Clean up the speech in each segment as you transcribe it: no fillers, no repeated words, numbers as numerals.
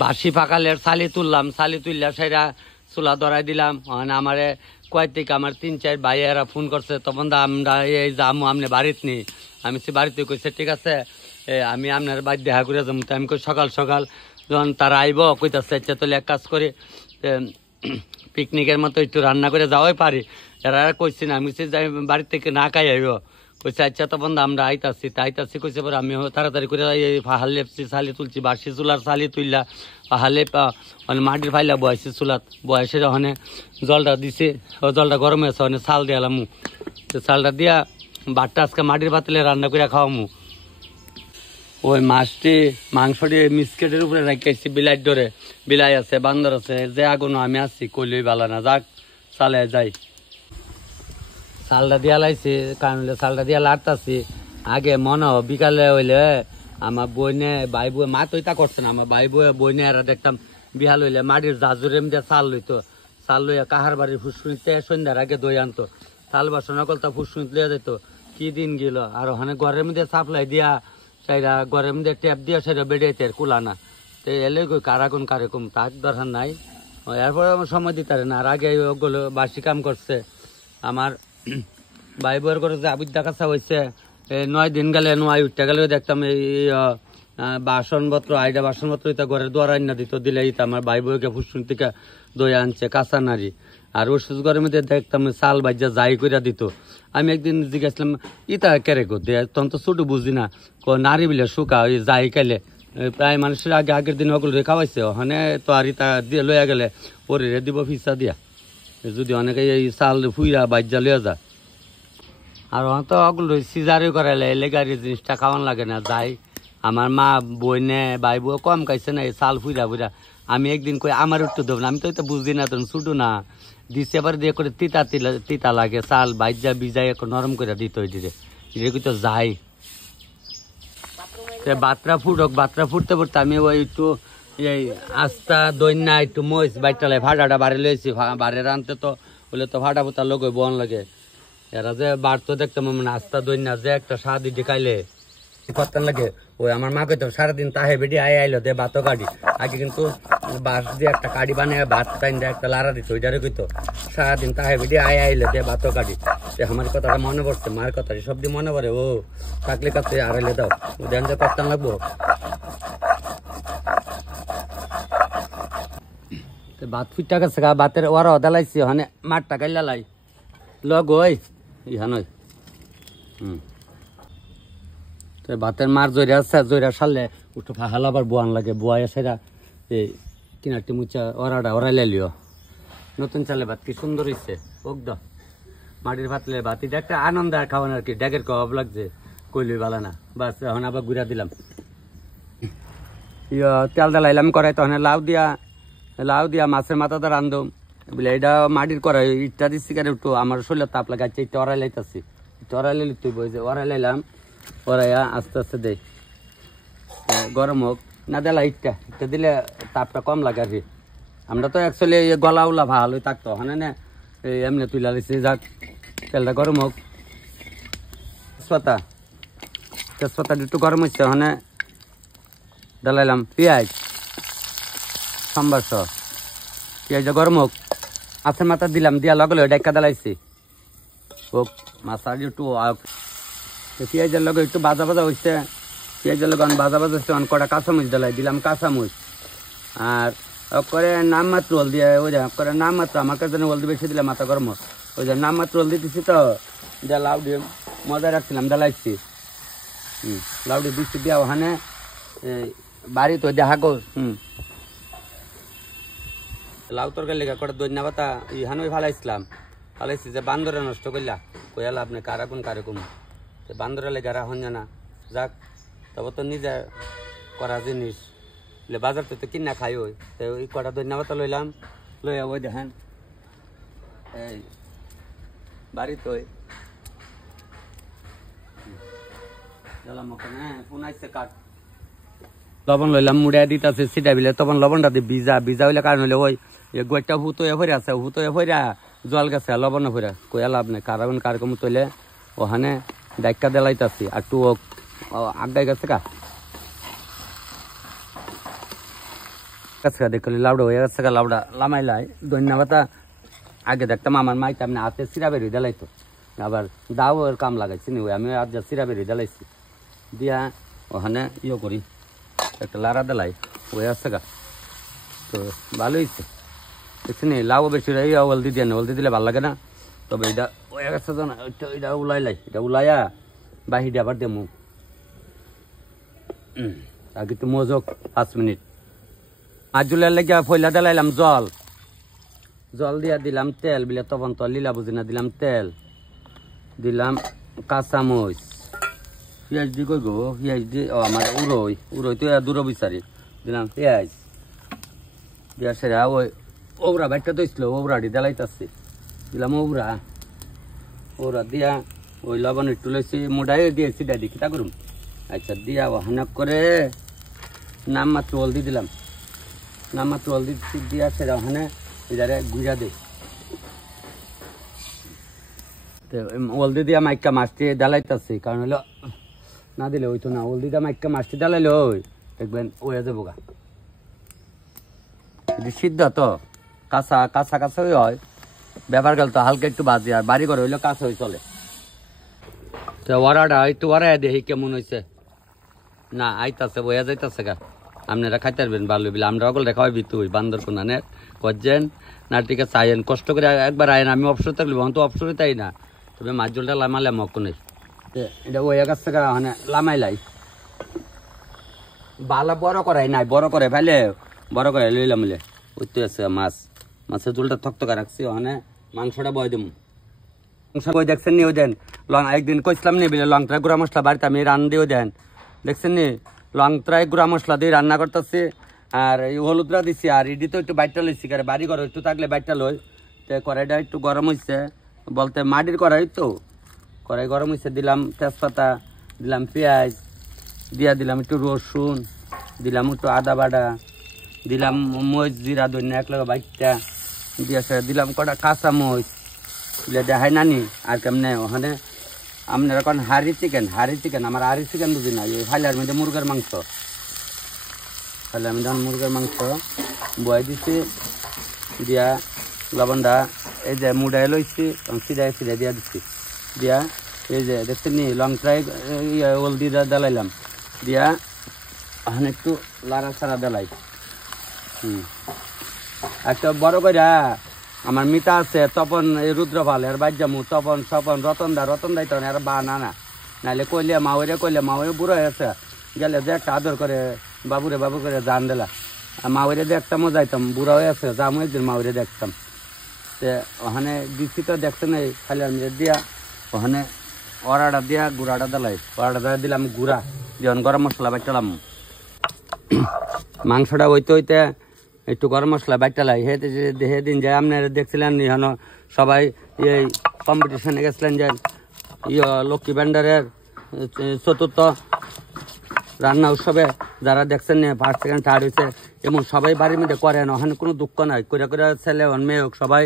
বাসি পাকালের ছালি তুললাম, ছালি তুললা সেরা চুলা ধরাই দিলাম। মানে আমারে কয় থেকে আমার 3-4 ভাইয়েরা ফোন করছে, তখন আমরা এই যামু আমনে বাড়িতে নেই। আমি সে বাড়িতে কইছে ঠিক আছে আমি আপনার বাড়ি দেখা করে যাবো। তো আমি কই সকাল সকাল যখন তারা আইব কইতাছে আচ্ছা তাহলে এক কাজ করি পিকনিকের মতো একটু রান্না করে যাওয়াই পারি। এরা কইছি না, আমি বাড়ির থেকে না খাই আইব। কইছে আচ্ছা তখন আমরা আইতাছি কইছে পরে আমি তাড়াতাড়ি করে পাহাড় লেপছি, ছালি তুলছি, বাসি চুলার ছালি তুললা পাহাড় লেপা মানে মাটির ফাইলা বয়াইছি চুলাত, বয়সে ওখানে জলটা দিছে, জলটা গরম হয়েছে ওখানে চাল দিয়ালাম। তো চালটা দিয়া ভাতটা আজকে মাটির পাতিলে রান্না করে খাওয়ামু। ওই মাছটি মাংসটি মিসকেটের উপরে রাখিয়েছি, বিলাইট ধরে বিলাই আছে, বান্দর আছে, যে আগুনও আমি আসছি কইলেই বালা না, যাক চালে যাই। চালটা দিয়া লাইছি, কারণ চালটা দিয়া লাড়তাছি। আগে মনে বিকালে হইলে আমার বইনে ভাই বই মা তো ইতা করছে না, আমার ভাই বইনে এরা দেখতাম বিহাল হইলে মাটির জাজুরের মধ্যে চাল লইতো, চাল লইয়া কাহার বাড়ির ফুসফুনিতে সন্ধ্যার আগে দই আনতো, চাল বাসন কলতা ফুসফুনিতে লইয়া যেত। কি দিন গেল। আর ওখানে ঘরের মধ্যে সাপ্লাই দিয়া সেটা ঘরের মধ্যে ট্যাপ দিয়া সেটা বেড়েছে কুলানা। তো এলে কারাকুন কারেকুম তাক দরকার নাই, এরপরে আমার সময় দিতে না। আর আগে ওগুলো বাসি কাম করছে আমার ভাই বউয়ের করে যে আবিদ্যা কাছা হয়েছে 9 দিন গেলে 9 উঠতে গেলে দেখতাম এই বাসনপত্র আইডা বাসনপত্র এটা ঘরের দোয়ার আইনা দিত, দিলে ইতা আমার ভাই বউকে ফুসফুন থেকে দই আনছে কাঁচা নারী। আর ওষুধ ঘরের মধ্যে দেখতাম চাল বাজ্যা যাই করে দিত। আমি একদিন জিজ্ঞাসলাম ইতা কেরে গো দে, তখন তো ছোট বুঝি না, নারী বিলে শুকা ওই যাই খাইলে প্রায় মানুষের আগের দিন ওগুলো খাওয়াইছে, ওখানে তো আর ইতা দিয়ে লইয়া গেলে পরে দিব ফিসা দিয়া, যদি অনেকে এই চাল ফুইরা বাজ্যা লইয়া যা। আর তো ওগুলো সিজারে করাইলে এলে গাড়ি জিনিসটা খাওয়ান লাগে না, যাই আমার মা বই নে ভাই বউ কম খাইছে না এই চাল ফুইরা ফুইরা। আমি একদিন কই আমার একটু দেব না, আমি তো এটা বুঝি না, তখন ছুটু না দিচ্ছে এবার দিয়ে করে তিতা তিতা লাগে, চাল বাইজা বিজাই একটু নরম করে দিত দিতে তো যাই। বাতরা ফুটক, বাতরা ফুটতে ফুটতে আমি ওই একটু এই আস্তা দৈন্যা একটু মহিষ বাইটালে ভাড়াটা বাড়ি লইছি, বাড়ি রানতে তো বলে তো ভাড়া ফুটার লোক বন লাগে। এরা যে বাড়তো দেখতাম মানে আস্তা দৈন্যা যে একটা স্বাদি খাইলে করতে লাগে। ওই আমার মা কইতো সারাদিন তাহে বেটি আইলো দে ভাতও কাটি। আগে কিন্তু বাঁশ দিয়ে একটা কাঠি বানিয়ে ভাত টাইন দিয়ে একটা লাড়া দিত, ওইটারে কইতো সারাদিন তাহে বেটি আইলো দে ভাতও কাটি। আমার কথাটা মনে পড়ছে, মার কথা সব দিয়ে মনে পড়ে। ও থাকলে কাছে আড়াইলে দাও দেন যে করতে লাগবো। ভাত ফুটা গেছে গা, ভাতের ওরা দালাইছি ওখানে মাঠটা গাইলা লাই লগ ওই ইহানই ভাতের মার জয়রা আছে, জয়রা সারলে উঠো ফাহাল আবার বোয়ান লাগে, বোয়াই সেরা এই কিনারটি মুচা ওরাটা ওরাই লাইলিও। নতুন চালে ভাত কি সুন্দর হয়েছে, ওকদ মাটির ভাত লে ভাত, এটা একটা আনন্দ আর খাওয়ান আর কি, ড্যাগের কবাব লাগছে কইলই বালা না। বাস এখন আবার ঘুরা দিলাম তেল দালাইলাম করাই, তখন লাউ দিয়া মাছের মাথাটা রান্ধম বলে এটা মাটির করাই ইটটা দিচ্ছি কেন একটু আমার শরীরের তাপ লাগাচ্ছে, ইটটা ওরাই লাইতাছি, ইটটা ওরাই লাইলি তুই বই ওরাই লাইলাম, ওরাইয়া আস্তে আস্তে দেয় গরম হোক না দিলা ইটটা দিলে তাপটা কম লাগে আর কি। আমরা তো অ্যাকচুয়ালি গলা উলা ভালোই থাকতো হ্যাঁ না, এমনি তুই লাগাইছি, যাক তেলটা গরম হোক। তেজপাতা একটু গরম হচ্ছে, ওখানে ডালাইলাম পেঁয়াজ সম্বাস, পেঁয়াজটা গরম হোক, মাছের মাথা দিলাম, দিয়া লগলে ডাক্কা ডালাইছি হোক, মাছ আর একটু পেঁয়াজের লগে একটু ভাজা ভাজা হচ্ছে, পেঁয়াজের লগে ভাজা ভাজা হচ্ছে, কটা কাঁচামরিচ ডালাই দিলাম, কাঁচামরিচ আর করে নাম মাত্র হল দিয়ে ওই যে করে নাম মাত্র আমার কাছে হলদি বেশি দিলে মাথা গরম ওই যে নাম মাত্র হল দিতেছি, তো দিয়ে লাউ দিয়ে মজা রাখছিলাম ডালাইছি, লাউ দিয়ে দিচ্ছি দিয়া ওখানে বাড়ি তো দেখা গো লাউ তরকারি লেখা করে দৈন্যা পাতা ইহানোই ফালাইছি যে বান্দরে নষ্ট করলা কইয়ালা আপনি কারাকুন বান্দরে লেখা রাখুন জানা, যাক তবে তো নিজে করা জিনিস বাজার তো কিনা খাই ওই তো ওই কটা দৈন্যা পাতা লইলাম, লইয়া ওই দেখেন এই বাড়িতে ওই লবণ লইলাম মুড়িয়া দিতেছে সিটা বিলে, তখন লবণটা দিয়ে ভিজা হইলে কারণ হইলে ওই গোটা হুতো ফেরে আছে, হুতো ফেরা জল গেছে লবণ ফেরা কইয়া লাভ নেই, কারকম তৈলে ওখানে ডাক্কা দেলাইতাছি আর টু আগাই গেছে কা কাছে দেখলি লাউডা হয়ে গেছে লাউডা লামাইলাই ধন্যবাদ আগে দেখতাম আমার মাইতে আমি হাতে সিরা বেরিয়ে দিলাইতো আবার দাওয়ের কাম লাগাইছি নি আমি আজ সিরা বেরিয়ে দিলাইছি দিয়া ওখানে ইয়ে করি একটা লাড়া দিলাই হয়ে আসছে গা তো ভালো হয়েছে দেখছি লাউ বেশি হলদি দিয়ে হলদি দিলে ভালো লাগে না তবে এটা হয়ে গেছে তো না এটা উলাইলাই এটা উলাইয়া বাহিরে আবার দেমু আগে তো মজক 5 মিনিট আর জুলের লেগে ফয়লা দিলাইলাম জল দিয়া দিলাম তেল বিলে তখন তো লীলা বুঝি না দিলাম তেল দিলাম কাঁচামরিচ পেঁয়াজ দি কই গো পেঁয়াজ দি আমার উড়ই তো দূর বিচারি দিলাম পেঁয়াজ দিয়া সেরা ওই ওবরা বাইটটা দইছিল ওবরাটি দেলাইতাছি দিলাম ওবরা দিয়া ওই লবণ একটু লইছি মোটাই দিয়েছি ডাইডি কিতা করুম আচ্ছা দিয়া হানাক করে নাম মাত্র হলদি দিলাম নাম মাত্র হলদি দিয়া সেরা ওখানে এদারে গুঁড়া দে হলদি দিয়া মাইকা মাছটি ডালাইতেছি কারণ হলো না দিলে হইতো না হলদি দিয়া মাইকা মাছটি ডালাইলে ওই দেখবেন ওয়া যাবো গা সিদ্ধ তো কাঁচা কাঁচা কাঁচা হয় ব্যাপার গেল তো হালকা একটু বাজি আর বাড়ি ঘর হইলে কাঁচা হয়ে চলে তো ওরাটা একটু ওরাই দেখি কেমন হয়েছে না আইতাছে বয়া যাইতাছে গা আপনারা খাইতে পারবেন ভালো বিলে আমরা অকল খাওয়াই তুই বান্দর কোনানে করছেন না ঠিক আছে আইন কষ্ট করে একবার আইন আমি অবসর থাকলে তো অবসরে তাই না তবে মাছ জলটা লামালে মক্কো নেই এটা ওই কাছে মানে লামাইলাই বালা বড় করাই নাই বড় করে ফেলে বড় করে লইলাম বলে ওইতে আছে মাছের ঝোলটা থকথকা রাখছি ওখানে মাংসটা বয় দেবো মাংস বই দেখছেন নি ওই দেন একদিন কইছিলাম নি বলে লংটায় গুঁড়া মশলা বাড়িতে আমি রান দিয়েও দেন দেখছেন নি লংটায় গুঁড়া মশলা দিয়ে রান্না করতেছি আর এই হলুদরা দিছি আর ইডি তো একটু বাইটটা লইছি কারণ বাড়ি ঘর একটু থাকলে বাইটটা লই তো কড়াইটা একটু গরম হয়েছে বলতে মাটির কড়াই তো কড়াই গরম হয়েছে দিলাম তেজপাতা দিলাম পেঁয়াজ দিয়া দিলাম একটু রসুন দিলাম একটু আদা বাটা দিলাম মরিচ জিরা ধনিয়া একলগে বাইটটা দিয়া দিলাম কটা কাঁচা মরিচ দিলে দেখাই নানি আর কেমনে ওখানে আপনার এখন হাড়ি চিকেন আমার হাড়ি চিকেন বুঝি না এই ফাইলার মধ্যে মুরগের মাংস ফাইলার মধ্যে মুরগের মাংস বয় দিছি দিয়া লবণটা এই যে মুড়াই লইছি সিধাই দিয়া দিচ্ছি দিয়া এই যে দেখছেন নি লং ফ্রাই হলদি ডালাইলাম দিয়া ওখানে একটু লাড়া ছাড়া ডালাই একটা বড় করে আমার মিতা আছে তপন রুদ্রপাল এর বাদ যামু তপন রতন দাই তখন এর বা না নাহলে কইলে মাওরে বুড়ো হয়েছে গেলে যে একটা আদর করে বাবু করে জান দিলা মাওরে দেখতাম যাইতাম বুড়ো হয়ে আছে যাম একদিন মাওরে দেখতাম তে ওখানে দিচ্ছি তো দেখছেন এই খালি আমি দিয়া ওখানে ওরাটা দিয়া গুড়াটা দিলাই ওরাটা দিলাম গুড়া যখন গরম মশলা বাইটালাম মাংসটা হইতে একটু গরম মশলা বাইটালাই সেদিন যে আপনারা দেখছিলেন এখানে সবাই এই কম্পিটিশনে গেছিলেন যে লক্ষ্মী ভান্ডারের 4র্থ রান্না উৎসবে যারা দেখছেন না 1st 2nd 3rd হয়েছে এমন সবাই বাড়ির মধ্যে করেন ওখানে কোনো দুঃখ নাই করে ছেলে মেয়ে হোক সবাই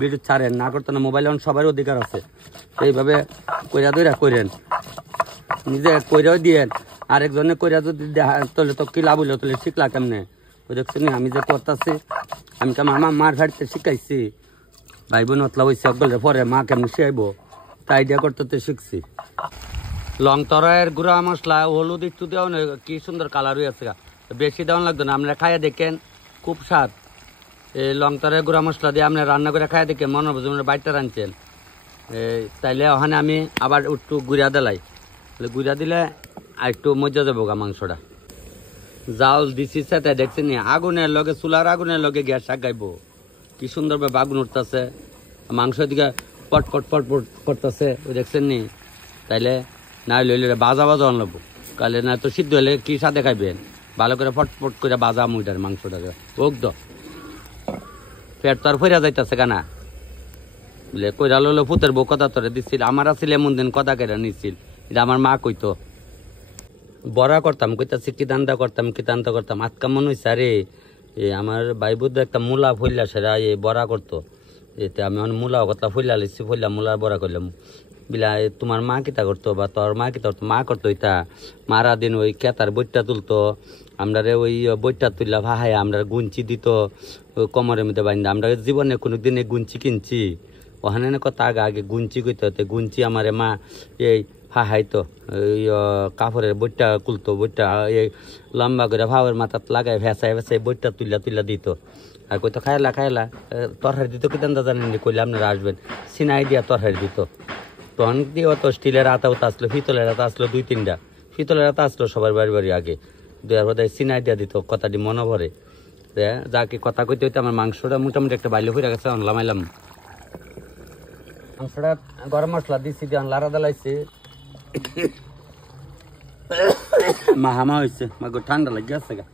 ভিডিও ছাড়েন না করতে না মোবাইল সবার অধিকার আছে এইভাবে কইরা দইরা করেন নিজে কইরাও দিয়েন আরেকজনে কইরা যদি তোলে তো কি লাভ হইলো তোলে শিখলা কেমনে ওই দেখছেন আমি যে করতেছি আমি কেমন আমার মার ভাড়িতে শিখাইছি ভাই বোন অতলা হয়েছে বলে পরে মা কেমন শিখাইব তাই দিয়া করতে শিখছি লং তরাইয়ের গুঁড়া মশলা হলুদ একটু দেওয়া কি সুন্দর কালার হয়ে আছে বেশি দেওয়া লাগতো না আপনারা খাইয়া দেখেন খুব স্বাদ এই লং তরাইয়ের গুঁড়া মশলা দিয়ে আপনারা রান্না করে খাইয়া দেখেন মনে হবে যেমন বাইরটা রাঁধছেন তাইলে ওখানে আমি আবার একটু গুঁড়া দিলাই গুঁড়া দিলে আর একটু মজা যাবো গা মাংসটা জাল দিছি সাথে দেখছেন আগুনের লগে চুলার আগুনের লগে গ্যাস আগাইব কি সুন্দরভাবে আগুন উঠতেছে মাংস দিকে পটপট করতেছে ওই দেখছেন নি তাইলে না লইলে বাজা আনলাবো কালে না তো সিদ্ধ হলে কি সাথে খাইবেন ভালো করে ফটফট করে বাজা মুইটার মাংসটাকে ওক দ পেট তো আর ফেরা যাইতেছে কেনা বলে কইরা লইলো পুতের বউ কথা তোরে দিচ্ছিল আমার আসলে এমন দিন কথা কেটে নিচ্ছিল এটা আমার মা কইতো বড়া করতাম কইতাছি কি দান্দা করতাম আজকা মনে হয়েছে আরে আমার ভাই বুদ্ধ একটা মূলা ফইলা সেরা বড়া করতো এতে আমি মূলা কথা ফইলা লিখছি ফইলা মূলার বড়া করলাম বিলা তোমার মা কিতা করতো বা তোর মা কিতা করতো মা করতো এটা মারা দিন ওই কেতার বইটা তুলতো আমরা ওই বইটা তুললা ভাহাই আমরা গুঞ্চি দিত কোমরের মধ্যে বাইন্দা। আমরা জীবনে কোনোদিন এই গুঞ্চি কিনছি? ওখানে না কত আগে আগে গুঞ্চি কইতে হতে গুঞ্চি আমার মা এই ফাহাইতো ওই কাপড়ের বইটা কুলতো, বইটা এই লম্বা করে ভাবের মাথাত লাগাই ভেসাই ভেসাই বইটা তুললা তুললা দিত। আর কইতো খাইলা খাইলা তরকারি দিত কি দান্দা জানেন কইলে আপনারা আসবেন, সিনাই দিয়া তরকারি দিত। তখন দিয়ে অত স্টিলের আতা উতা আসলো, পিতলের আতা আসলো 2-3টা, পিতলের আতা আসলো সবার বাড়ি বাড়ি আগে। দেওয়ার পর সিনাই দিয়া দিত, কথাটি মনে পড়ে। যাকে কথা কইতে হইতে আমার মাংসটা মোটামুটি একটা বাইলে হয়ে গেছে, লামাইলাম মাংসটা গরম মশলা দিচ্ছি দিয়ে লাড়া দালাইছি, মাহামা হয়েছে মাগো ঠান্ডা লাগে গেছে গা।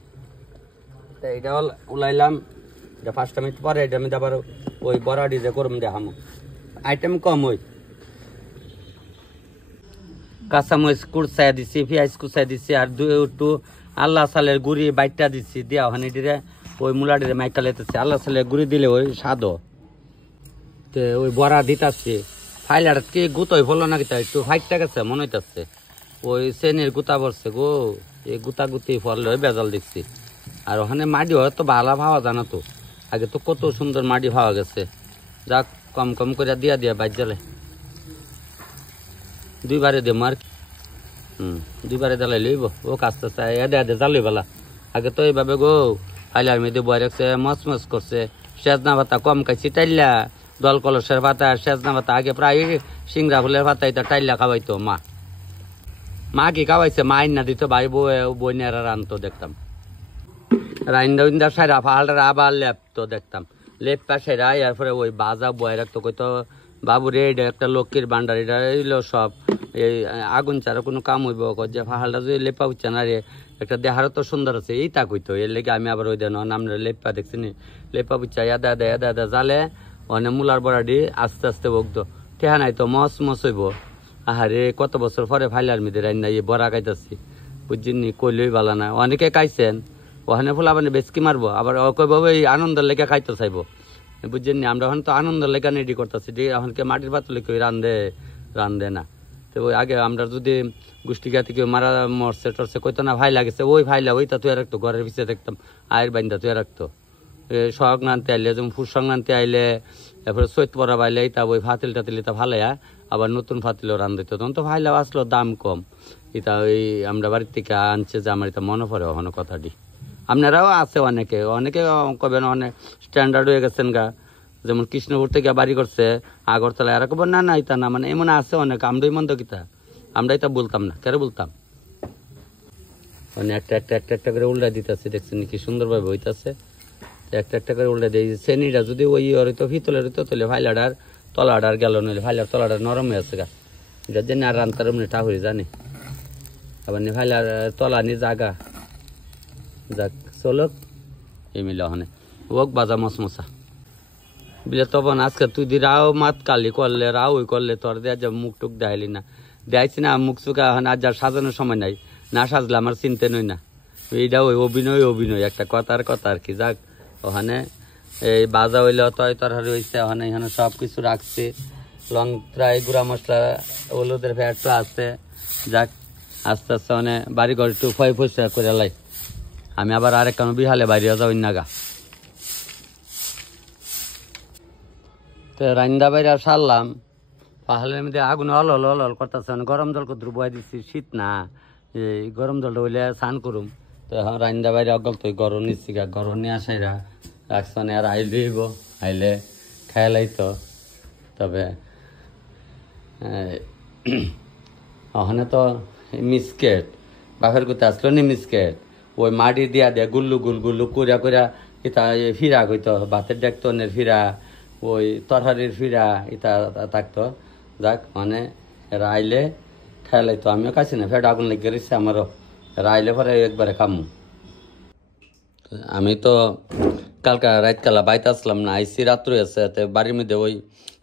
এইটা উলাইলাম, এটা 5 মিনিট পরে এটা আমি আবার ওই বড়াডি যে করম দেখামো, আইটেম কম ওই কাঁচামরিচ কুচাই দিছি, পেঁয়াজ কুচাই দিছি, আর একটু আল্লাহ চালের গুড়ি বাইটটা দিছি, দিয়া ওখানে দিলে ওই মুলাডিরে মাইকা লেতেছে। আল্লাহ চালের গুড়ি দিলে ওই স্বাদও তো ওই বড়া দিতাছি। ফাইলার কি গুতোই ফলো না কিতা একটু ফাইটটা গেছে মনে হইতাছে, ওই চেনির গুতা পড়ছে গো, এই গুতা গুতি ফলে ওই বেজাল দিচ্ছি। আর ওখানে মাটি হয়তো ভালো পাওয়া জানা তো, আগে তো কত সুন্দর মাটি পাওয়া গেছে। যাক কম কম করে দিয়া দিয়া বাইর জ্বালে 2বারে দেবো আর 2বারে জ্বালাই লইব ও কাজটা চাই এদে এদে জ্বালি বেলা। আগে তো এইভাবে গো ফাইলার মেয়েদের বয় রাখছে, মচমচ করছে। সেজনা পাতা কম খাইছি টাইল্লা, দল কলসের পাতা সেজনা পাতা আগে প্রায় সিংড়া ফুলের পাতা এটা টাইল্লা খাওয়াইতো মা। মা কি খাওয়াইছে? মা আইনা দিত, ভাই বইনেরা রানতো দেখতাম, রাইন্দা সাইরা পাহাড়টা আবার লেপতো দেখতাম, লেপা সেরা এরপরে ওই বাজা বয়ে রাখতো, কইতো বাবু রে এটা একটা লক্ষ্মীর ভান্ডার, এটা এলো সব এই আগুন ছাড়া কোনো কাম হইব, যে পাহাড়টা যদি লেপা উঠছে না রে একটা দেহারও তো সুন্দর আছে, এই তা কইতো। এর লেগে আমি আবার ওই দেন আমরা লেপা দেখছি নি, লেপা বুঝছা এদা এদা এদা এদা জালে অনেক মুলার বড়াডি আস্তে আস্তে বকতো, ঠেহা নাই তো মস মস হইব। আহারে কত বছর পরে ফাইলার মেয়েদের রান্না এই বড়া খাইতেছি, বুঝছিনি কইলেই ভালো না। অনেকে খাইছেন ওখানে ফুলা মানে বেশকি মারবো, আবার কইব এই আনন্দের লেগে খাইতে চাইবো, বুঝছেন। আমরা এখন তো আনন্দের লেগে রেডি করতেছি, এখনকে মাটির পাতলে কেউ রান্ধে না। তো ওই আগে আমরা যদি গোষ্ঠী গাতি কেউ মারা মরছে টরছে কইতো না ভাই লাগেছে, ওই ভাইলা ওইটা তুই রাখতো, ঘরের পিছিয়ে দেখতাম আয়ের বাইন্দা তুই রাখতো। সংক্রান্তি আইলে যেমন ফুট সংক্রান্তি আইলে, এরপরে চৈত পরা বাইলে এটা ওই ফাতিল টাতিল এটা ভালাইয়া আবার নতুন ফাতিলও রান্ধতো। তখন তো ভাইলাও আসলো দাম কম, এটা ওই আমরা বাড়ির থেকে আনছে যে আমার এটা মনে পড়ে ওখানে কথাটি। আপনারাও আছে অনেকে অনেকে কবেন অনেক স্ট্যান্ডার্ড হয়ে গেছেন গা, যেমন কৃষ্ণপুর থেকে বাড়ি করছে আগরতলা, এরা কবেন না না এটা না, মানে এমন আছে অনেক। আমরাই মন্দ কিতা, আমরা এটা বলতাম না, কেন বলতাম। মানে একটা একটা একটা একটা করে উল্টা দিতেছে, দেখছেন কি সুন্দরভাবে হইতেছে, একটা একটা করে উল্টা দিয়ে শ্রেণীটা যদি ওই হইতো ভিতলের হইতো তাহলে ভাইলাডার তলাডার গেল, নইলে ভাইলার তলাডার নরম হয়ে আছে গা, এটা জেনে আর রান্তার টা হয়ে জানি। আবার নি ভাইলার তলা নি জাগা যাক চলক এই মিলে ওখানে ওক বাজা মশমশা বিলে। তখন আজকে তুই দি রাও মাত কালি করলে রাও ওই করলে তোর দেয়া যা মুখ টুক দেখাইলি না, দেখাইছি না মুখ চুকা এখন আর যার সাজানোর সময় নাই, না সাজলে আমার চিনতে নই না। এইটা ওই অভিনয় একটা কথার কথা আর কি। যাক ওখানে এই বাজা হইলে তয় তরকারি হয়েছে, ওখানে এখানে সব কিছু রাখছে, লং ত্রাই গুঁড়া মশলা হলুদের ফ্যাটটা আছে। যাক আস্তে আস্তে মানে বাড়ি ঘর একটু ফয় পরিষ্কার করে লাই, আমি আবার আরেক কারণ বিহালে বাইরে যাও নাগা। তো রান্দা বাইরে সারলাম, পাহাড়ের মধ্যে আগুন হল করতেছে, গরম জল কত বয়ে দিচ্ছি, শীত না এই গরম জলটা হইলে স্নান করুম। তো এখন রান্দা বাইরে অগল তো গরম নিচ্ছি গা, গরম নিয়ে আসাইরা রাখছনে আর আইলেইব, আইলে খাইলাই তো। তবে ওখানে তো মিসকেট বাপের কোথায় আসলো নি মিসকেট, ওই মাটি দিয়া দিয়া গুল্লু গুল্লু করিয়া করিয়া এটা ফিরা কইতো, ভাতের ডেকতনের ফিরা, ওই তরকারির ফিরা এটা থাকতো। যাক মানে এরা আইলে খাইলাই তো, আমিও খাইছি না, ফেট আগুন লেগে গেছে আমারও। এরা আইলে পরে একবারে খামু। আমি তো কালকা রাতকালা বাইতে আসলাম না, আইসি রাত্রে আছে, বাড়ির মধ্যে ওই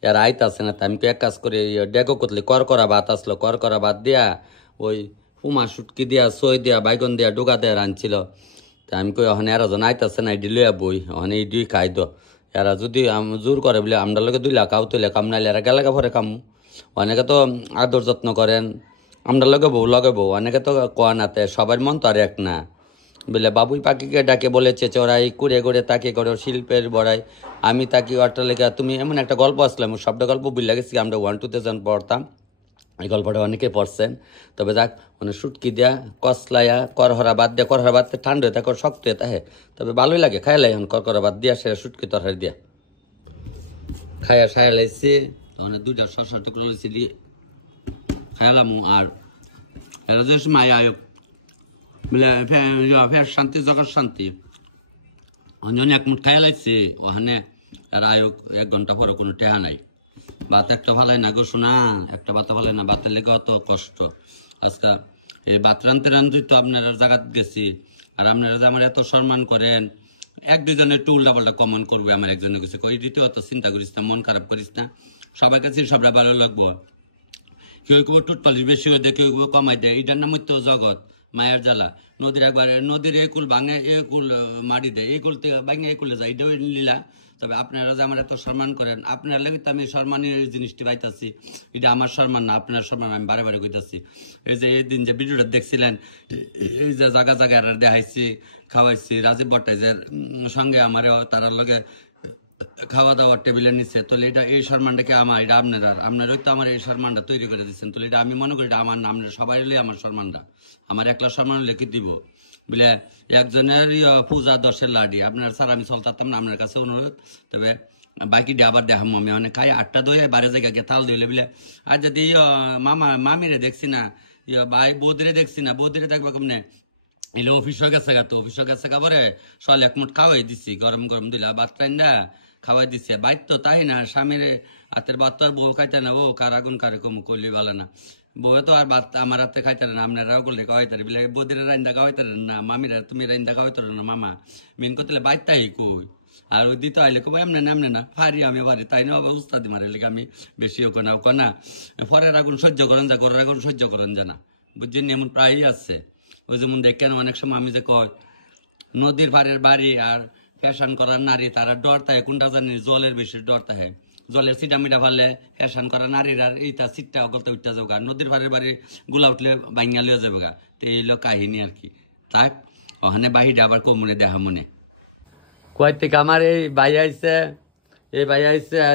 এরা আইতে আসে না। আমি এক কাজ করি, ডেকো করলে করা ভাত আসলো, করা ভাত দিয়া ওই পুমা সুটকি দিয়া সই দিয়া বাইগন দিয়া ডুগা দেয়া রাঁধছিল। তা আমি কই ওখানে এরা জন আইতাছে না, এটি লইয়া বই ওখানে এই খাই দো। এরা যদি জোর করে বলে আমরা লোকে 2 লাখ তুলে কাম নাইলে এরা গেলে পরে কামু। অনেকে তো আদর যত্ন করেন, আমরা লগে বউ, অনেকে তো কয় নাতে, সবার মন তো আর এক না। বলে বাবুই পাখিকে ডাকে বলেছে চড়াই কুড়ে ঘুরে তাকে করো শিল্পের বড়াই আমি তাকি অট্টালিকা তুমি এমন একটা গল্প আসলাম সবটা গল্প বুঝলে গেছি আমরা 1-2 যখন পড়তাম এই গল্পটা অনেকে পড়ছেন তবে যাক মানে সুটকি দিয়া কসলাইয়া করহরা বাদ দিয়া করহরা বাদ ঠান্ডা হয়ে থাকে শক্ত হয়ে থাকে তবে ভালোই লাগে খাইলাই এখন করকরা বাদ দিয়া সে সুটকি তরকারি দিয়া খাইয়া সায়া লাইছি তখন 2টা শসা টুকরো লইছি দিয়ে খাইলাম আর এরা যে সময় আয়োগ বলে ফের শান্তি জগৎ শান্তি অঞ্জনে এক মুঠ খাইয়া লাইছি ওখানে আর আয়োগ 1 ঘন্টা পরে কোনো টেহা নাই ভাত একটা ভালাই না গো শোনা একটা ভাত ভালাই না ভাতের লেগে অত কষ্ট আজকে এই ভাত রানতে রানতেই তো আপনারা জায়গা গেছি আর আপনারা যে আমার এত সম্মান করেন 1-2 একটু উল্টা পাল্টা কমন করবে আমার একজনে কিছু কই দিতে অত চিন্তা করিস না মন খারাপ করিস না সবাই কাছে সবটা ভালো লাগবো কেউ কেউ টোটপালিশ বেশি করে দেয় কেউ কেউ কমাই দেয় এটার নাম তো জগৎ মায়ের জ্বালা নদীর একবার নদীর এই কুল ভাঙে এই কুল মারি দেয় এই কুল থেকে ভাঙে এই কুলে যায় এটাও লীলা তবে আপনারা যে আমার এত সম্মান করেন আপনার লাগে তো আমি সম্মানের জিনিসটি পাইতাছি এটা আমার সম্মান না আপনার সম্মান আমি বারে বারে কইতাছি এই যে এই দিন যে ভিডিওটা দেখছিলেন এই যে জায়গা জায়গায় দেখাইছি খাওয়াইছি রাজীব ভট্টাচার্যের সঙ্গে আমার তার লগে খাওয়া দাওয়ার টেবিলের নিচে তো এটা এই সম্মানটাকে আমার এটা আপনারাই তো আমার এই সম্মানটা তৈরি করে দিচ্ছেন তো এটা আমি মনে করি এটা আমার নাম সবাই হলে আমার সম্মানটা আমার একলা সম্মান লিখে দিব বলে একজনের পূজা 10-এর লাডি আপনার স্যার আমি চলতাম না আপনার কাছে অনুরোধ তবে বাকিটা আবার দেখাম আমি অনেক খাই 8টা দই বাইরে জায়গা গিয়ে তাল দিলে বলে আর যদি মামিরে দেখছি না ভাই বৌদিরে দেখছি না বৌদিরে দেখবো কেমনে এলে অফিস হয়ে গেছে গা তো অফিস হয়ে গেছে পরে সকালে 1 মুঠ খাওয়াই দিছি গরম গরম দিলা ভাত না খাওয়াই দিছে বাইর তো তাই না স্বামীর হাতের ভাত তো আর বউ খাইতে না ও কার আগুন কারে কম করলি বলে না বউ তো আর ভাত আমার হাতে খাইতে না আপনারাও করলে খাওয়াইতারে বলে বৌদিরে রাইন্দা খাওয়াইতারে না মামিরা তুমি রাইন্দা খাওয়াইতারে না মামা মেন করতে বাইর তাই কই আর ওই দিতে আইলে কো এমনি না ফারি আমি বাড়ি তাই না উস্তাদি মারে লিখে আমি বেশি ওকে না ফরের আগুন সহ্য করেন যা ঘরের আগুন সহ্য করেন জানা বুঝছেন এমন প্রায়ই আছে ওই যেমন দেখেন অনেক সময় আমি যে কয় নদীর পাড়ের বাড়ি আর ফ্যাশন করার নারী তারা ডর থাকে কোনটা জানি জলের বেশি ডর থাকে জলের সিটা মিটা ফালে ফ্যাশন করা নারীর আর এইটা সিটটা অগলতে উঠতে যাবো গা নদীর পাড়ের বাড়ি গুলা উঠলে বাইঙ্গা লিয়ে যাবে গা তো এই হলো কাহিনী আর কি তাক ওখানে বাহিরে আবার কমনে দেখা মনে কয় থেকে আমার এই ভাই আইছে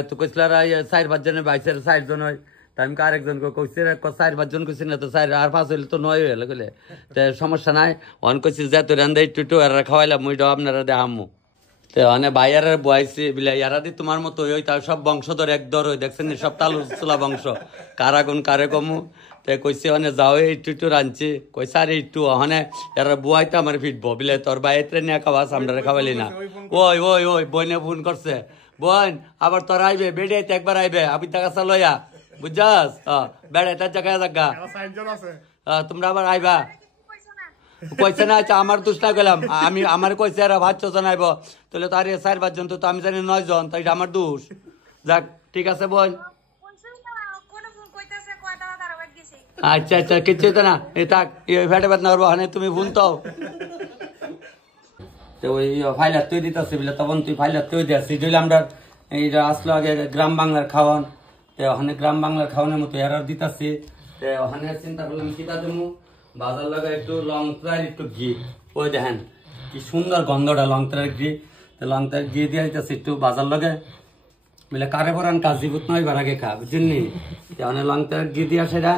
তো কইসলার 4-5 জনের বাইসের 4 জন হয় আমি আরেকজনকে কইছি 4-5 জন কইছি না তো 4 আর 5 হইলে তো 9 হইলে গেলে সমস্যা নাই অন কইছি যে তো রান্দা একটু আর খাওয়াইলাম মুইটা আপনারা দেখামু তো অনে বাইয়ার বয়াইছি বিলে ইয়ারা দি তোমার মতো ওই তার সব বংশধর একদর ওই দেখছেন সব তালু চুলা বংশ কারা গুণ কারে কমু তো কইছি অনে যাও একটু রাঁধছি কইছে আর একটু অহনে এরা বুয়াইতে আমার ফিটবো বিলে তোর বাইরে নিয়ে খাওয়াস আমরা খাওয়াইলি না ওই বইনে ফোন করছে বোন আবার তোর আইবে বেড়াইতে একবার আইবে আমি টাকা লইয়া বুঝছাস বেড়াইতে জায়গায় জায়গা তোমরা আবার আইবা কইছে না আচ্ছা আমার দোষ না গেলাম আমি আমার কইছে আর 5 জন আইব তাহলে তো আর 4-5 জন তো আমি জানি 9 জন তাই আমার দোষ যাক ঠিক আছে বোন আচ্ছা কিছু তো না এই থাক ফেটে বেত না করবো হানে তুমি ফোন তো ওই ফাইলার তুই দিতেছি বলে তখন তুই ফাইলার তুই দিয়েছি দিলে আমরা এইটা আসলো আগে গ্রাম বাংলার খাওয়ান তো ওখানে গ্রাম বাংলার খাওয়ানোর মতো এর দিতেছি তো ওখানে চিন্তা করলাম কিতা দেবো বাজার লাগা একটু লং ট্রাই একটু ঘি ওই দেখেন কি সুন্দর গন্ধটা লং ট্রাই ঘি তো লং ট্রাই ঘি দিয়ে দিতেছি একটু বাজার লাগে বলে কারে পরান কাজীভূত নয় বার আগে খা বুঝলি ওখানে লং ট্রাই ঘি দিয়া সেটা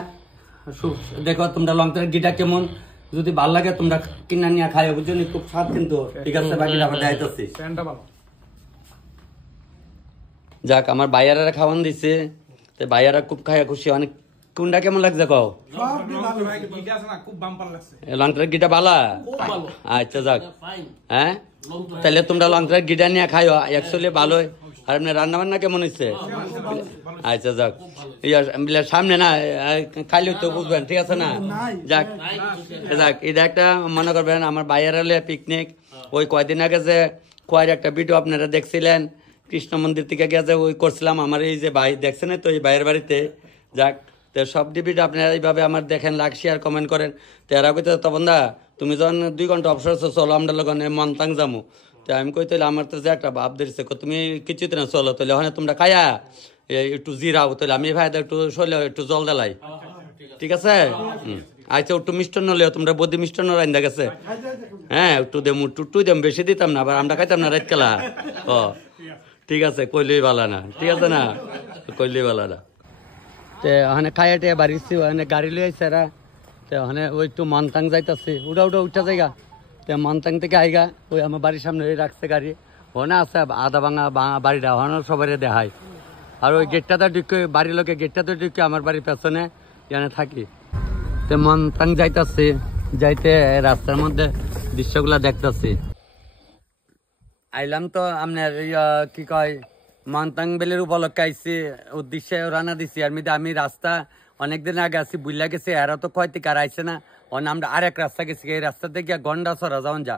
দেখো তোমরা লং ট্রাই ঘিটা কেমন যদি ভাল লাগে তোমরা কিনা নিয়ে খাই বুঝলি খুব স্বাদ কিন্তু ঠিক আছে বাকিটা আবার দেখাইতেছি যাক আমার ভাইয়ারা খাওয়ান দিছে তো ভাইয়ারা খুব খাইয়া খুশি অনেক কোনটা কেমন লাগছে কও লংটার গিটা ভালো আচ্ছা যাক হ্যাঁ তাহলে তোমরা লংটার গিটা নিয়ে খাইও অ্যাকচুয়ালি ভালোই আর এমনি রান্না বান্না কেমন হয়েছে আচ্ছা যাক সামনে না খাইলে তো বুঝবেন ঠিক আছে না যাক এটা একটা মনে করবেন আমার বাইরের হলে পিকনিক ওই কয়দিন আগে যে কয়ের একটা ভিডিও আপনারা দেখছিলেন কৃষ্ণ মন্দির থেকে গিয়ে যে ওই করছিলাম আমার এই যে ভাই দেখছেন তো এই ভাইয়ের বাড়িতে যাক তো সব ভিডিও আপনারা এইভাবে আমার দেখেন লাইক শেয়ার কমেন্ট করেন তো এরা কইতে তখন দা তুমি যখন 2 ঘন্টা অবসর আছো চলো আমরা লগনে মন্তাং যামু তো আমি কই তাহলে আমার তো যে একটা ভাব ধরছে তুমি কিছুতে না চলো তাহলে ওখানে তোমরা খায়া একটু জিরাও তাহলে আমি ভাই একটু শৈলে একটু জল দেলাই ঠিক আছে আচ্ছা একটু মিষ্টান্ন লেও তোমরা বদি মিষ্টান্ন রান্দা গেছে হ্যাঁ একটু দেম টুটু দেম বেশি দিতাম না আবার আমরা খাইতাম না রাত খেলা ও ঠিক আছে কইলেই ভালো না ঠিক আছে না কইলেই ভালো না তে ওখানে খাইয়াটে বাড়িছি ওখানে গাড়ি লই আইছে এরা তে ওখানে ওই একটু মনতাং যাইতাছে উঠা জায়গা তে মনতাং থেকে আইগা ওই আমার বাড়ির সামনে রাখছে গাড়ি ওখানে আছে আধা ভাঙা বাড়িটা ওখানে সবাই দেখায় আর ওই গেটটাতে ঢুকে বাড়ির লোকে গেটটাতে ঢুকে আমার বাড়ির পেছনে এখানে থাকি তে মনতাং যাইতাছি যাইতে রাস্তার মধ্যে দৃশ্যগুলা দেখতাছি আইলাম তো আপনার কি কয় মনতাং বেলের উপলক্ষে আইসি উদ্দেশ্যে রানা দিছি আর আমি রাস্তা অনেকদিন আগে আছি বুঝলা গেছি এরা তো কয় থেকে আর আইসে না অন আমরা আরেক রাস্তা গেছি এই রাস্তা থেকে গন্ডাছড়া যাওন যা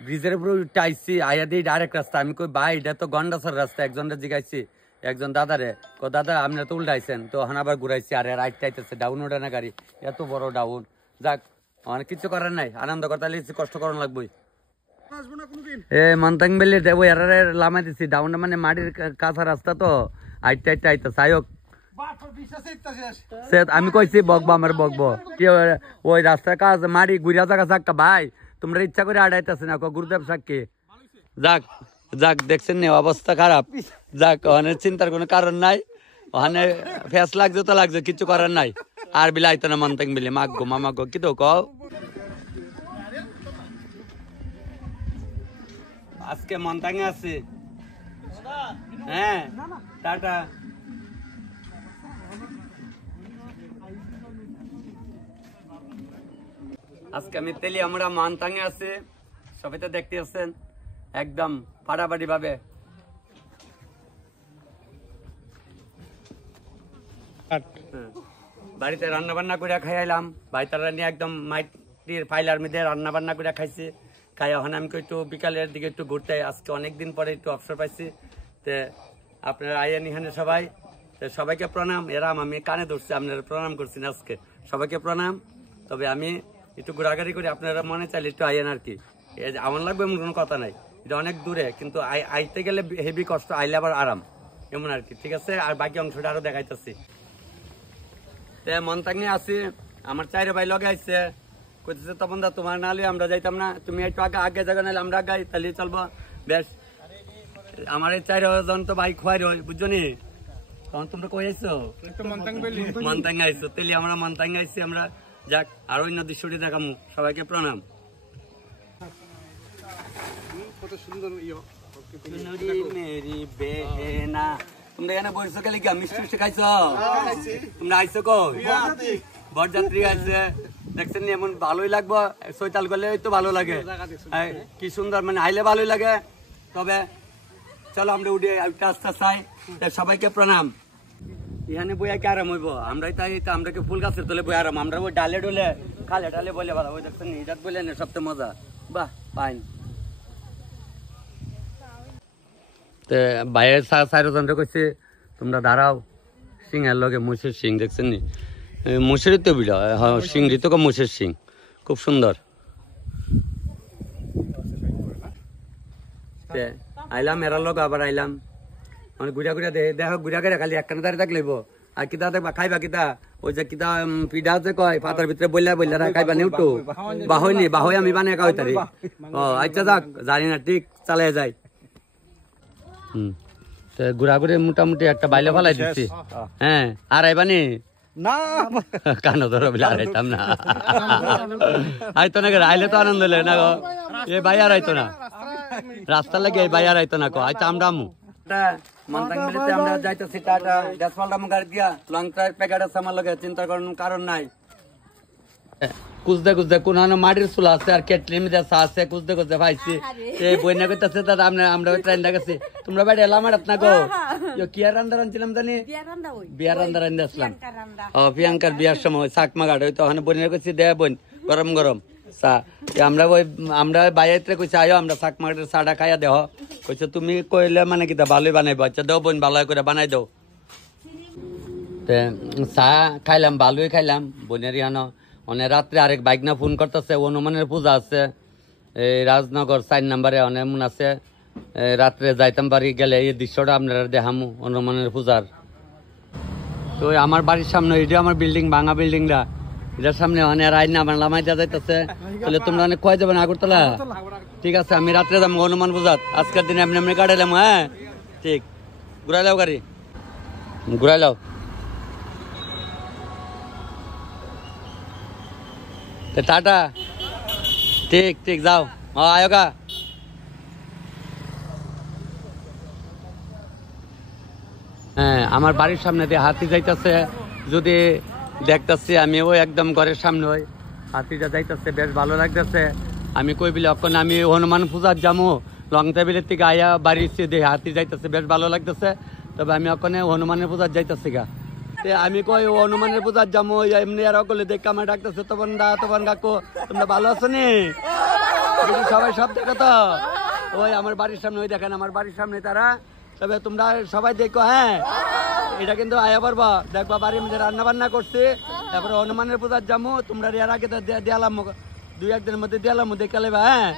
ব্রিজের উপরে উঠে আইসি আইয়া দিয়ে আরেক রাস্তা আমি কই ভাই এটা তো গন্ডাছড়া রাস্তা একজনটা জিগাইছি একজন দাদারে কো দাদা আপনি তো উল্টাইছেন তো ওখানে আবার ঘুরাইছি আর রাইট টাইতেছে ডাউন ওঠে না গাড়ি এত বড় ডাউন যাক অনেক কিছু করার নাই আনন্দ করতে কিছু কষ্ট করার লাগবে এ মনতাং বেলে দেবো এরারে লামাই দিছি ডাউনটা মানে মাটির কাঁচা রাস্তা তো আইতে আইতেছে আয়োগ আমি কইছি বকবো আমার বকবো কি ওই রাস্তার কাজ মারি ঘুরিয়া জায়গা চাক্কা ভাই তোমরা ইচ্ছা করে আড়াইতেছে না গুরুদেব সাক্ষী যাক যাক দেখছেন নি অবস্থা খারাপ যাক ওখানে চিন্তার কোনো কারণ নাই ওখানে ফেস লাগছে তো লাগছে কিছু করার নাই আর বিলে আইতো না মনতাং বিলে মাগো মামা গো কি তো কও আজকে মনতাঙে আছি হ্যাঁ টাটা আজকে আমি তেলি আমরা মনতাঙে আছি সবাই তো দেখতে আসছেন একদম ফাটাফাটি ভাবে বাড়িতে রান্না বান্না করে খাইলাম বাড়িতে নিয়ে একদম মাটির ফাইলার মধ্যে রান্না বান্না করে খাইছি খাই ওখানে আমি একটু বিকালের দিকে একটু ঘুরতে আজকে অনেকদিন পরে একটু অবসর পাইছি তে আপনারা আইয়ান এখানে সবাই সবাইকে প্রণাম এরাম আমি কানে ধরছি আপনারা প্রণাম করছি না আজকে সবাইকে প্রণাম তবে আমি একটু ঘোরাঘুরি করি আপনারা মনে চাইলে একটু আইয়ান আর কি আমার লাগবে এমন কোনো কথা নাই এটা অনেক দূরে কিন্তু আইতে গেলে হেভি কষ্ট আইলে আবার আরাম এমন আর কি ঠিক আছে আর বাকি অংশটা আরো দেখাইতেছি মনতাঙে আছি আমার চাইরে ভাই লগে আইছে কইতেছে তপন দা তোমার নালে আমরা যাইতাম না তুমি একটু আগে জায়গা নাহলে আমরা আগে তাহলে চলবো বেশ আমার এই 4 জন তো ভাই খোয়াই রই বুঝছো নি তখন তোমরা কই আইছো মনতাঙে আইছো তাহলে আমরা মনতাঙে আইছি আমরা যাক আর অন্য দৃশ্যটি দেখামু সবাইকে প্রণাম কত সুন্দর মেরি বেহেনা তোমরা এখানে বসছো খালি কি মিষ্টি খাইছো তোমরা আইছো কই বরযাত্রী আছে দেখছেন এমন ভালোই লাগবো সৈতাল করলে তো ভালো লাগে কি সুন্দর মানে আইলে ভালোই লাগে তবে চলো আমরা উঠে আস্তে চাই সবাইকে প্রণাম এখানে বইয়া কি আরাম হইব আমরাই তাই আমরা কি ফুল গাছের তলে বই আরাম আমরা ওই ডালে ডলে খালে ডালে বলে ভালো ওই দেখছেন ইজাত বলে না সবচেয়ে মজা বাহ পাইন বাইরের 4 জন কইছে তোমরা দাঁড়াও সিংহের লগে মুসের সিং দেখছেন নি মুসের তো বিড়া হ্যাঁ সিং ঋতু মুসের সিং খুব সুন্দর আইলাম এরা লোক আবার আইলাম মানে ঘুরা ঘুরা দেখো ঘুরা ঘুরা খালি একখানে দাঁড়িয়ে থাকলে আর কিতা দেখবা খাইবা কিতা ওই যে কিতা পিঠা যে কয় পাতার ভিতরে বললা খাইবা নি উঠো বাহই আমি বানিয়ে খাওয়াই তারি ও আচ্ছা যাক জানি না ঠিক চালিয়ে যাই ঘুরাঘুরি মোটামুটি একটা বাইলে ফেলাই দিচ্ছি হ্যাঁ আর আইবানি না কানো ধরো বলে আর আইতাম না আইতো না আইলে তো আনন্দ হলে না গো এ ভাই আর আইতো না রাস্তা লাগে ভাই আর আইতো না কো আইতো আমরা আমু মনতাং মিলিতে আমরা যাইতেছি টাটা ডেসপাল্টা গাড়ি দিয়া লং ট্রাই প্যাকেট আছে আমার লগে চিন্তা করার কারণ নাই কুজদে কুজদে কোন মাটির চুলা আছে আর কেটলি মধ্যে চা আছে কুজদে কুজদে ভাইছি এই বইনা করতেছে দাদা আমরা ট্রেন গেছি তোমরা বাড়ি এলাম আর না গো কি আর রান্না রাঁধছিলাম জানি বিয়ার রান্না রান্ধে আসলাম ও প্রিয়াঙ্কার বিয়ার সময় চাকমা গাড়ি হয়তো ওখানে বইনা করছি দে বোন গরম গরম চা আমরা বাইরে কইছে আয়ো আমরা চাকমা গাড়ির চাটা খাইয়া দেহ কইছে তুমি কইলে মানে কিতা ভালোই বানাইবো আচ্ছা দেও বোন ভালো করে বানাই দাও চা খাইলাম ভালোই খাইলাম বোনের ইয়ানো অনেক রাত্রে আরেক বাইক না ফোন করতেছে হনুমানের পূজা আছে এই রাজনগর 4 নম্বরে অনেক মন আছে রাত্রে যাইতাম বাড়ি গেলে এই দৃশ্যটা আপনারা দেখামু হনুমানের পূজার তো আমার বাড়ির সামনে এটা আমার বিল্ডিং ভাঙা বিল্ডিংটা এটার সামনে অনেক আইন আমার লামাইতে যাইতেছে। তাহলে তোমরা অনেক কয় যাবেন আগরতলা? ঠিক আছে, আমি রাত্রে যাবো হনুমান পূজাত। আজকের দিনে এমনি এমনি কাটাইলাম। হ্যাঁ ঠিক, ঘুরাই লাও গাড়ি, ঘুরাই লাও। টাটা, ঠিক ঠিক যাও, আয়োগা। হ্যাঁ, আমার বাড়ির সামনে দিয়ে হাতি যাইতেছে, যদি দেখতেছি আমি ওই একদম ঘরের সামনে ওই হাতিটা যাইতেছে, বেশ ভালো লাগতেছে। আমি কই বিলে অখন আমি হনুমান পূজার যাবো, লং টেবিলের থেকে আয়া বাড়ি দিয়ে হাতি যাইতেছে, বেশ ভালো লাগতেছে। তবে আমি ওখানে হনুমানের পূজার যাইতেছি গা। আমি কই হনুমানের পূজার যাবো, এমনি আর অকলে দেখে আমার ডাকতেছে, তখন কাকু তোমরা ভালো আছো নি? সবাই সব দেখো তো, ওই আমার বাড়ির সামনে, ওই দেখেন আমার বাড়ির সামনে তারা। তবে তোমরা সবাই দেখো, হ্যাঁ এটা কিন্তু আয়া পারবা, দেখবা বাড়ির মধ্যে রান্না বান্না করছে। তারপরে হনুমানের পূজার যাবো, তোমরা এর আগে দেয়ালাম, 2-1 দিনের মধ্যে দেয়ালাম, দেখে লেবা। হ্যাঁ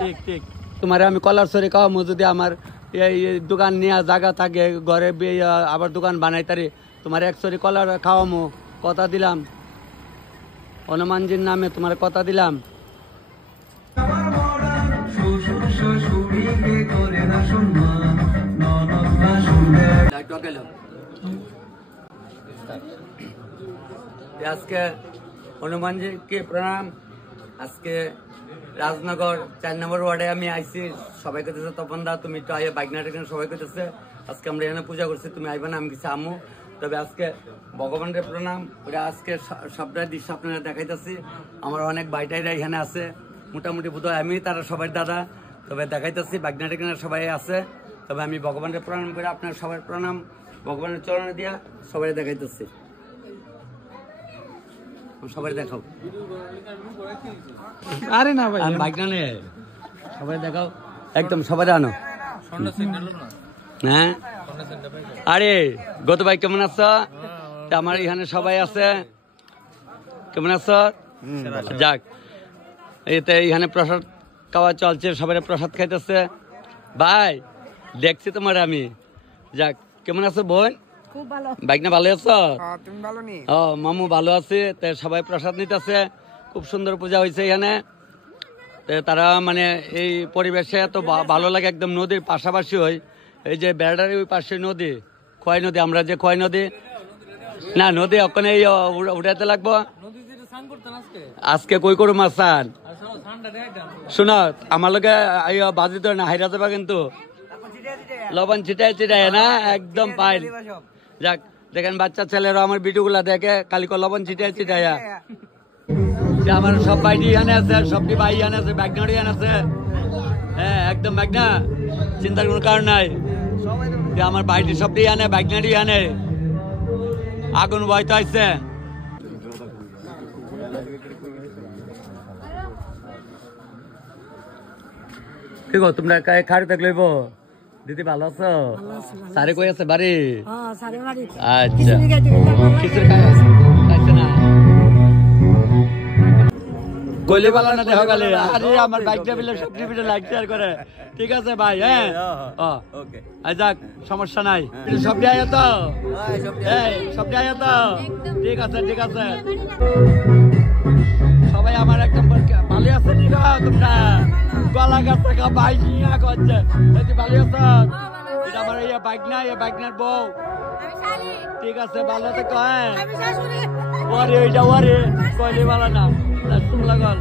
ঠিক ঠিক, তোমার আমি কলার সরি খাওয়ামো, যদি আমার এই দোকান নেওয়া জায়গা থাকে ঘরে, আবার দোকান বানাই তারি, তোমার 1 সরি কলার খাওয়ামো, কথা দিলাম। হনুমানজির নামে তোমার কথা দিলাম। আজকে হনুমানজিকে প্রণাম। আজকে রাজনগর 4 নম্বর ওয়ার্ডে আমি আইছি, সবাই করতেছে তপন দা তুমি তো আইয়া বাইকনাট, এখানে সবাই করতেছে। আজকে আমরা এখানে পূজা করছি, তুমি আইবা না? আমি কিছু আমু। তবে আজকে ভগবানের প্রণাম, ওরা আজকে সবটাই দৃশ্য আপনারা দেখাইতেছি। আমার অনেক ভাইটাইরা এখানে আছে, মোটামুটি বোধহয় আমি তারা সবাই দাদা। তবে দেখাইতেছি বাইকনাট এখানে সবাই আছে। তবে আমি ভগবানের প্রণাম করে আপনার সবার প্রণাম ভগবানের চরণে দিয়া সবাই দেখাইতেছি। সবাই দেখাও, আরে না ভাই বাইক না নে, সবাই দেখাও, একদম সবাই আনো। হ্যাঁ আরে গত ভাই কেমন আছো? আমার এখানে সবাই আছে, কেমন আছো? যাক, এতে এখানে প্রসাদ খাওয়া চলছে, সবাই প্রসাদ খাইতেছে। ভাই দেখছি তোমার আমি। যাক, কেমন আছো বোন? খুব ভালো। বাইক না ভালো আছো? তুমি ভালো নি? ও মামু ভালো আছে। সবাই প্রসাদ নিতেছে, খুব সুন্দর পূজা হয়েছে এখানে। তারা মানে এই পরিবেশে এত ভালো লাগে, একদম নদীর পাশাপাশি হয়। এই যে বেড়ার ওই পাশে নদী, খোয়াই নদী, আমরা যে খোয়াই নদী না নদী, ওখানে উঠাতে লাগবো। আজকে কই করু মাছ চান শোনো, আমার লোকে বাজি তো না হাইরা যাবা, কিন্তু লবণ ছিটাই ছিটাই না একদম পাইল। যাক, দেখেন বাচ্চা ছেলেরা আমার ভিডিও গুলা দেখে, কালিকে লবণ ছিটাই ছিটাইয়া। আমার সব বাইডি এখানে আছে, সবটি ভাই এখানে আছে, ব্যাগনাড়ি এখানে আছে। হ্যাঁ একদম ব্যাগনা, চিন্তার কোনো কারণ নাই। আমার বাইডি সবটি এখানে, ব্যাগনাড়ি এখানে। আগুন বয়তো আইছে। ঠিক আছে, তোমরা খাড়ি থাকলে দিদি ভালো আছো? সারে কই আছে বাড়ি? আচ্ছা, খিচুড়ি খাইছে না? কইলে ভালো না দেখা গেলে। আরে আমার বাইকটা বিলে সবজি বিলে লাইক শেয়ার করে। ঠিক আছে ভাই, হ্যাঁ ওকে, যাক সমস্যা নাই। সবজি আয়া তো, সবজি আয়া তো, ঠিক আছে ঠিক আছে। সবাই আমার একদম ভালো আছে। ঠিক আছে, তোমরা গলা গাছ বাইক নিয়ে করছে, ভালো আছো? এটা আমার এই বাইক না, এই বাইক নার বউ। ঠিক আছে, ভালো থেকো। হ্যাঁ ওরে ওইটা ওরে কইলে ভালো না, লাগল।